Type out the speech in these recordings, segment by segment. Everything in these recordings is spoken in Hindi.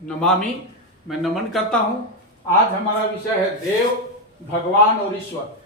नमामि। मैं नमन करता हूं। आज हमारा विषय है देव, भगवान और ईश्वर।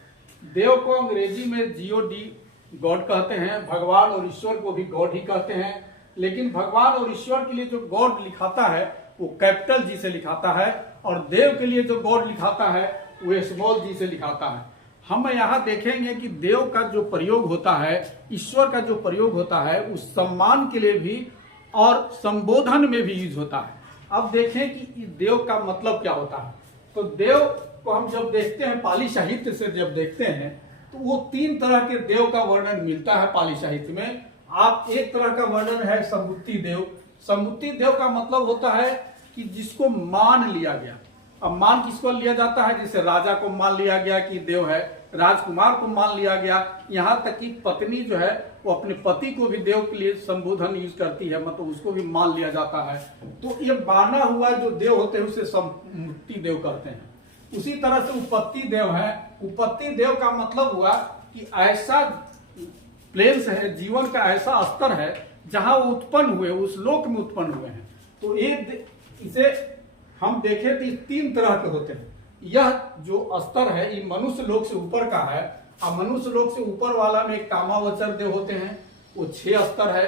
देव को अंग्रेजी में जीओडी गॉड कहते हैं, भगवान और ईश्वर को भी गॉड ही कहते हैं। लेकिन भगवान और ईश्वर के लिए जो गॉड लिखाता है वो कैपिटल जी से लिखाता है, और देव के लिए जो गॉड लिखाता है वो स्मॉल जी से लिखाता है। हम यहाँ देखेंगे कि देव का जो प्रयोग होता है, ईश्वर का जो प्रयोग होता है, उस सम्मान के लिए भी और संबोधन में भी यूज होता है। अब देखें कि देव का मतलब क्या होता है। तो देव को हम जब देखते हैं, पाली साहित्य से जब देखते हैं, तो वो तीन तरह के देव का वर्णन मिलता है पाली साहित्य में। आप एक तरह का वर्णन है सम्मुति देव। सम्मुति देव का मतलब होता है कि जिसको मान लिया गया। अब मान किसको लिया जाता है? जैसे राजा को मान लिया गया कि देव है, राजकुमार को मान लिया गया, यहाँ तक कि पत्नी जो है वो अपने पति को भी देव के लिए संबोधन यूज करती है, मतलब उसको भी मान लिया जाता है। तो ये माना हुआ जो देव होते हैं उसे सम्मुति देव कहते हैं। उसी तरह से उपपत्ति देव है। उपपत्ति देव का मतलब हुआ कि ऐसा प्लेन्स है, जीवन का ऐसा स्तर है जहां वो उत्पन्न हुए, उस लोक में उत्पन्न हुए हैं। तो ये इसे हम देखें तो तीन तरह के होते हैं। यह जो स्तर है ये मनुष्य लोक से ऊपर का है। अब मनुष्य लोक से ऊपर वाला में कामावचर देव होते हैं, वो 6 स्तर है।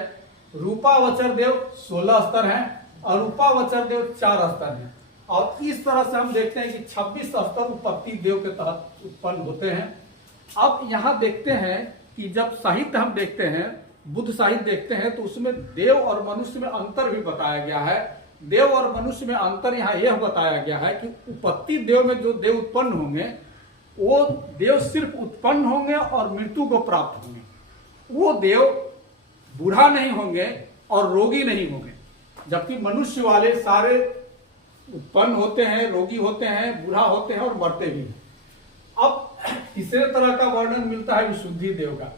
रूपावचर देव 16 स्तर है, और रूपावचर देव 4 स्तर है। और इस तरह से हम देखते हैं कि 26 स्तर उपपत्ति देव के तहत उत्पन्न होते हैं। अब यहाँ देखते हैं कि जब साहित्य हम देखते हैं, बुद्ध साहित्य देखते हैं, तो उसमें देव और मनुष्य में अंतर भी बताया गया है। देव और मनुष्य में अंतर यहाँ यह बताया गया है कि उपपत्ति देव में जो देव उत्पन्न होंगे वो देव सिर्फ उत्पन्न होंगे और मृत्यु को प्राप्त होंगे। वो देव बूढ़ा नहीं होंगे और रोगी नहीं होंगे, जबकि मनुष्य वाले सारे उत्पन्न होते हैं, रोगी होते हैं, बूढ़ा होते हैं और मरते भी हैं। अब तीसरे तरह का वर्णन मिलता है विशुद्धि देव का।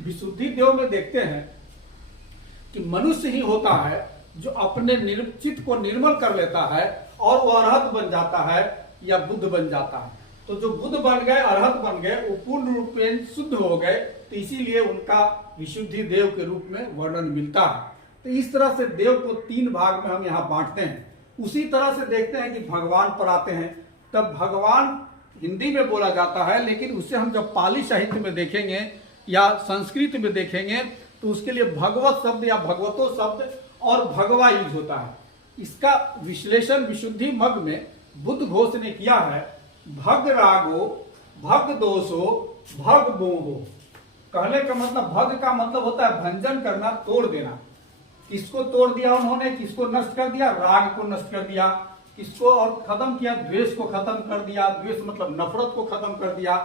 विशुद्धि देव में देखते हैं कि मनुष्य ही होता है जो अपने चित्त को निर्मल कर लेता है और वो अरहत बन जाता है या बुद्ध बन जाता है। तो जो बुद्ध बन गए, अरहत बन गए, वो पूर्ण रूप में शुद्ध हो गए, तो इसीलिए उनका विशुद्धि देव के रूप में वर्णन मिलता है। तो इस तरह से देव को 3 भाग में हम यहाँ बांटते हैं। उसी तरह से देखते हैं कि भगवान पर आते हैं, तब भगवान हिंदी में बोला जाता है, लेकिन उसे हम जब पाली साहित्य में देखेंगे या संस्कृत में देखेंगे तो उसके लिए भगवत शब्द या भगवतो शब्द और भगवा यूज होता है। इसका विश्लेषण विशुद्धि मग में बुद्ध घोष ने किया है। भग रागो, भग दोषो, भग मोहो। कहने का मतलब, भग का मतलब होता है भंजन करना, तोड़ देना। किसको तोड़ दिया उन्होंने? किसको नष्ट कर दिया? राग को नष्ट कर दिया। किसको और खत्म किया? द्वेष को खत्म कर दिया। द्वेष मतलब नफरत को खत्म कर दिया।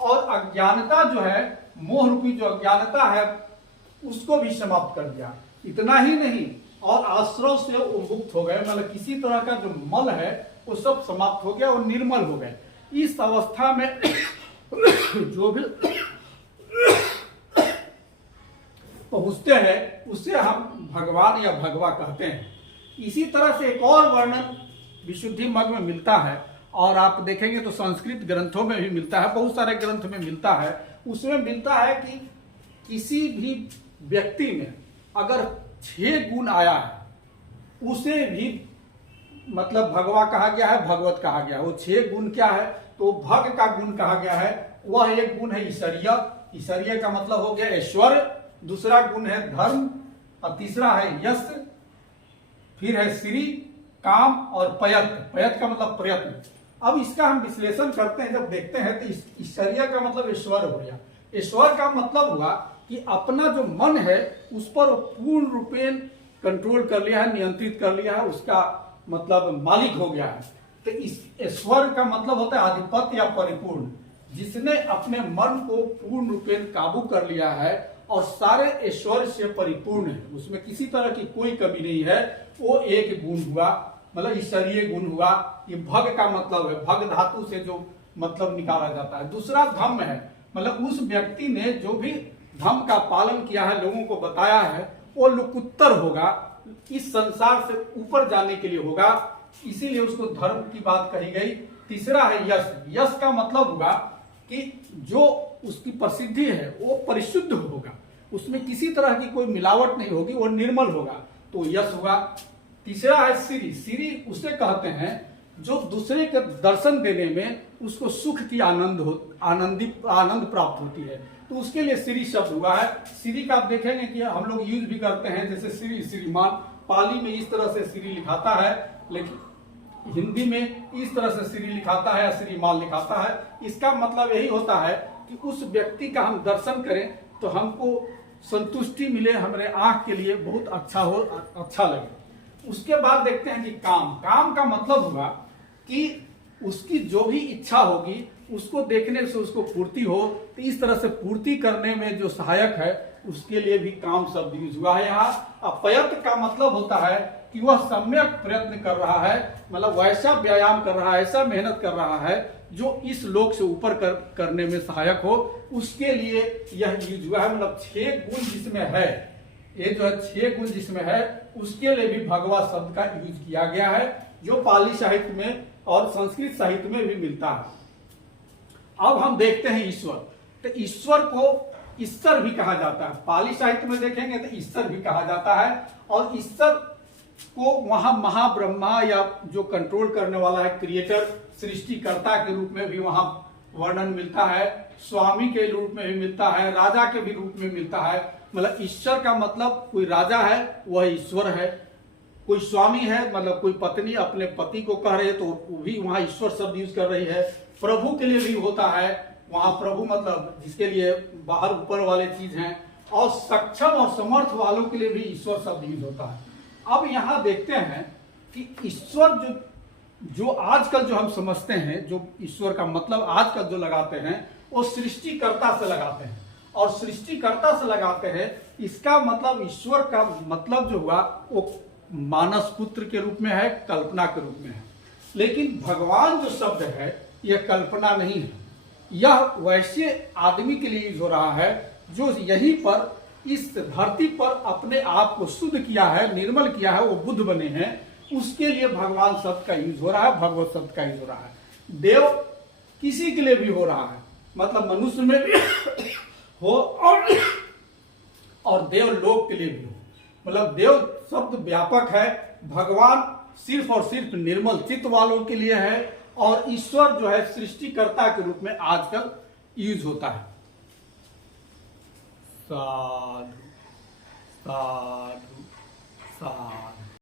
और अज्ञानता जो है, मोह रूपी जो अज्ञानता है, उसको भी समाप्त कर दिया। इतना ही नहीं, और आश्रव से वो मुक्त हो गए, मतलब किसी तरह का जो मल है वो सब समाप्त हो गया और निर्मल हो गए। इस अवस्था में जो भी पहुंचते हैं उसे हम भगवान या भगवा कहते हैं। इसी तरह से एक और वर्णन विशुद्धि मग में मिलता है, और आप देखेंगे तो संस्कृत ग्रंथों में भी मिलता है, बहुत सारे ग्रंथ में मिलता है। उसमें मिलता है कि किसी भी व्यक्ति में अगर 6 गुण आया है, उसे भी मतलब भगवा कहा गया है, भगवत कहा गया है। वो 6 गुण क्या है? तो भग का गुण कहा गया है। वह एक गुण है ईश्वरीय। ईश्वरीय का मतलब हो गया ऐश्वर्य। दूसरा गुण है धर्म, और तीसरा है यश, फिर है श्री, काम और प्रयत्न। प्रयत्न का मतलब प्रयत्न। अब इसका हम विश्लेषण करते हैं, जब देखते हैं तो ईश्वरीय का मतलब ईश्वर हो गया। ईश्वर का मतलब हुआ कि अपना जो मन है उस पर पूर्ण रूपेण कंट्रोल कर लिया है, नियंत्रित कर लिया है, उसका मतलब मालिक हो गया है। तो इस ईश्वर का मतलब होता है आधिपत्य या परिपूर्ण, जिसने अपने मन को पूर्ण रूपेण काबू कर लिया है और सारे ऐश्वर्य से परिपूर्ण है, उसमें किसी तरह की कोई कमी नहीं है। वो एक गुण हुआ, मतलब ईश्वरीय गुण हुआ। ये भग का मतलब है, भग धातु से जो मतलब निकाला जाता है। दूसरा धम्म है, मतलब उस व्यक्ति ने जो भी धम्म का पालन किया है, लोगों को बताया है, वो लुकुत्तर होगा, इस संसार से ऊपर जाने के लिए होगा, इसीलिए उसको धर्म की बात कही गई। तीसरा है यश। यश का मतलब होगा कि जो उसकी प्रसिद्धि है वो परिशुद्ध होगा, उसमें किसी तरह की कोई मिलावट नहीं होगी, वो निर्मल होगा, तो यश हुआ। तीसरा है श्री। श्री उसे कहते हैं जो दूसरे के दर्शन देने में उसको सुख की आनंद प्राप्त होती है, तो उसके लिए श्री शब्द हुआ है। श्री का आप देखेंगे कि हम लोग यूज भी करते हैं, जैसे श्री, श्रीमान, पाली में इस तरह से श्री लिखाता है, लेकिन हिंदी में इस तरह से श्री लिखाता है या श्रीमान लिखाता है। इसका मतलब यही होता है कि उस व्यक्ति का हम दर्शन करें तो हमको संतुष्टि मिले, हमारे आंख के लिए बहुत अच्छा लगे। उसके बाद देखते हैं कि काम। काम का मतलब हुआ कि उसकी जो भी इच्छा होगी उसको देखने से उसको पूर्ति हो, तो इस तरह से पूर्ति करने में जो सहायक है उसके लिए भी काम शब्द यूज हुआ है यहाँ। प्रयत्न का मतलब होता है कि वह सम्यक प्रयत्न कर रहा है, मतलब वैसा व्यायाम कर रहा है, ऐसा मेहनत कर रहा है जो इस लोक से ऊपर करने में सहायक हो, उसके लिए यह यूज हुआ है। मतलब 6 गुण जिसमें है, ये जो है 6 गुण जिसमें है उसके लिए भी भगवा शब्द का यूज किया गया है, जो पाली साहित्य में और संस्कृत साहित्य में भी मिलता है। अब हम देखते हैं ईश्वर। तो ईश्वर को ईश्वर भी कहा जाता है, पाली साहित्य में देखेंगे तो ईश्वर भी कहा जाता है। और ईश्वर को वहां महाब्रह्मा या जो कंट्रोल करने वाला है, क्रिएटर, सृष्टिकर्ता के रूप में भी वहां वर्णन मिलता है, स्वामी के रूप में भी मिलता है, राजा के भी रूप में मिलता है। मतलब ईश्वर का मतलब कोई राजा है वह ईश्वर है, कोई स्वामी है मतलब कोई पत्नी अपने पति को कह रही है तो वो भी वहां ईश्वर शब्द यूज कर रही है। प्रभु के लिए भी होता है, वहां प्रभु मतलब जिसके लिए बाहर ऊपर वाले चीज हैं, और सक्षम और समर्थ वालों के लिए भी ईश्वर शब्द यूज होता है। अब यहाँ देखते हैं कि ईश्वर जो आजकल जो हम समझते हैं, जो ईश्वर का मतलब आजकल जो लगाते हैं वो सृष्टिकर्ता से लगाते हैं, और सृष्टिकर्ता से लगाते हैं। इसका मतलब ईश्वर का मतलब जो हुआ वो मानस पुत्र के रूप में है, कल्पना के रूप में है। लेकिन भगवान जो शब्द है यह कल्पना नहीं है, यह वैसे आदमी के लिए यूज हो रहा है जो यहीं पर इस धरती पर अपने आप को शुद्ध किया है, निर्मल किया है, वो बुद्ध बने हैं, उसके लिए भगवान शब्द का यूज हो रहा है, भगवत शब्द का यूज हो रहा है। देव किसी के लिए भी हो रहा है, मतलब मनुष्य में भी हो और देव लोक के लिए भी हो, मतलब देव शब्द व्यापक है। भगवान सिर्फ और सिर्फ निर्मल चित्त वालों के लिए है, और ईश्वर जो है सृष्टिकर्ता के रूप में आजकल यूज होता है। साधु साधु साधु।